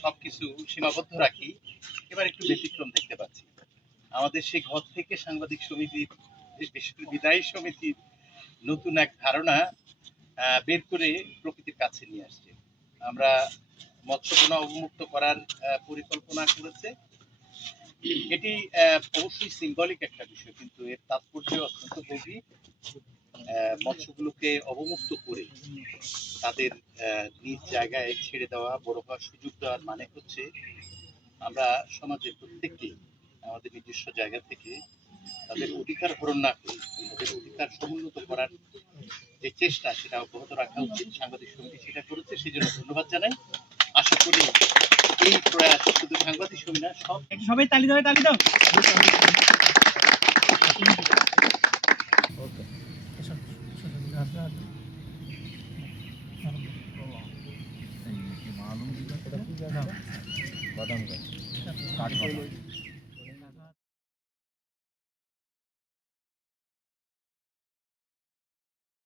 সবকিছু সীমাবদ্ধ রাখি, এবার একটু ব্যতিক্রম দেখতে পাচ্ছি। আমাদের সেই ঘর থেকে সাংবাদিক সমিতির, বিশেষ করে বিদায়ী সমিতির নতুন এক ধারণা বের করে প্রকৃতির কাছে নিয়ে আসছে। আমরা মৎস্যবোনা অবমুক্ত করার পরিকল্পনা করেছে। এটি অবশ্যই সিম্বলিক একটা বিষয়, কিন্তু এর তাৎপর্য অত্যন্ত গভীর। মৎস্যগুলোকে অবমুক্ত করে তাদের নিজ জায়গায় ছেড়ে দেওয়া, বড় হওয়ার সুযোগ দেওয়ার মানে হচ্ছে আমরা সমাজের প্রত্যেককে আমাদের নিজস্ব জায়গা থেকে তাদের অধিকার হরণ না করে তাদের অধিকার সমুন্নত করার যে চেষ্টা, সেটা অব্যাহত রাখা উচিত। সাংবাদিক সমিতি সেটা করেছে, সেই জন্য ধন্যবাদ জানাই। আশা করি এই প্রয়াস শুধু সাংবাদিক সমিতি না, সবাই তালি দাও, তালি দাও। বাদাম গাছ কাঠ